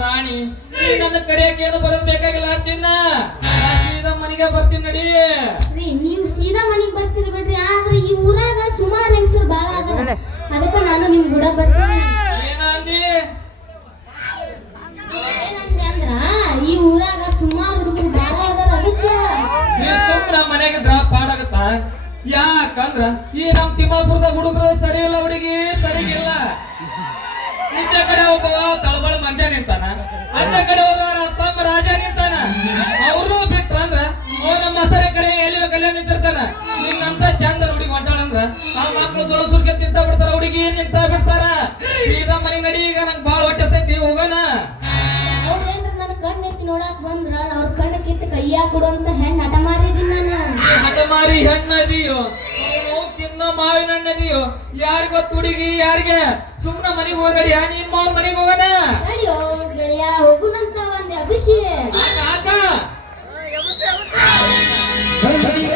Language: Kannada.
ರಾಣಿ ಈ ನನ್ನ ಕರೆಯಕ್ಕೆ ಏನು ಬರೋದು ಬೇಕಾಗಿಲ್ಲ ಚಿನ್ನ ಸೀದಾ ಮನೆಗೆ ಬರ್ತೀನಿ ನಡಿ ನೀವು ಸೀದಾ ಮನೆಗೆ ಬರ್ತೀರಿ ಬಿಡ್ರಿ ಆದ್ರೆ ಈ ಊರಾಗ ಸುಮಾರು ಹೆಂಗಸರು ಬಾಳ ಅದಾರ ಅದಕ್ಕ ನಾನು ನಿಮ್ ಕೂಡ ಬರ್ತೀನಿ ಏನಂದಿ ಏನಂದ್ರೆ ಅಂದ್ರ ಈ ಊರಾಗ ಸುಮಾರು ಹುಡುಗರು ಬಾಳ ಅದಾರ ಅದಕ್ಕ ನೀ ಸುಮ್ನ ಮನೆಗೆ ಡ್ರಾಪ್ ಮಾಡಾಗತ್ತ ಯಾಕಂದ್ರ ಈ ನಮ್ ತಿಮ್ಮಾಪುರದ ಹುಡುಗರು ಸರಿ ಇಲ್ಲ ಹುಡುಗಿ ಸರಿಗಿಲ್ಲ ಈಚೆ ಕಡೆ ಒಬ್ಬ ತಳಬಳ ಮಂಜ ನಿಂತಾನ ಆಚೆ ಕಡೆ ಹೋದ ತಮ್ಮ ರಾಜ ನಿಂತಾನ ಅವ್ರು ಬಿಟ್ರ ಅಂದ್ರ ನಮ್ಮ ಮಸರೆ ಕಡೆ ಎಲ್ಲಿ ಕಲ್ಯಾಣ ನಿಂತಿರ್ತಾನ ನಿನ್ನಂತ ಚಂದ ಹುಡುಗಿ ಹೊಂಟಾಳಂದ್ರ ಆ ಮಕ್ಳು ದೋಸುರ್ಗೆ ತಿಂತ ಬಿಡ್ತಾರ ಹುಡುಗಿ ನಿಂತ ಬಿಡ್ತಾರ ಸೀದಾ ಮನೆ ನಡಿ ಈಗ ನಂಗೆ ಬಾಳ ಹೊಟ್ಟೆ ಹೋಗೋಣ ಅವ್ರೇನ್ರ ನನ್ನ ಕಣ್ಣು ಎತ್ತಿ ನೋಡಾಕ್ ಬಂದ್ರ ಅವ್ರ ಕಣ್ಣು ಕಿತ್ತು ಕೈಯಾಗ ಕೊಡುವಂತ ಹೆಣ್ಣು ಹಠ ಮಾರಿದೀನಿ ನಾನು ಹಠ ಮಾರಿ ಹೆಣ್ಣದಿಯೋ ಚಿನ್ನ ಮಾವಿನ ಹಣ್ಣದಿಯೋ ಯಾರಿಗ ಗೊತ್ತು ಹುಡುಗಿ ಯಾರಿಗೆ ಸುಮ್ನ ಮನೆಗೆ ಹೋಗಡಿ ನೀನ್ ಮಾವ್ ಮನೆಗೆ ಹೋಗೋಣ ನಡಿಯೋ ಗೆಳೆಯ ಹೋಗುನಂತ ಒಂದ್ ಅಭಿಷೇಕ್ ಆಕ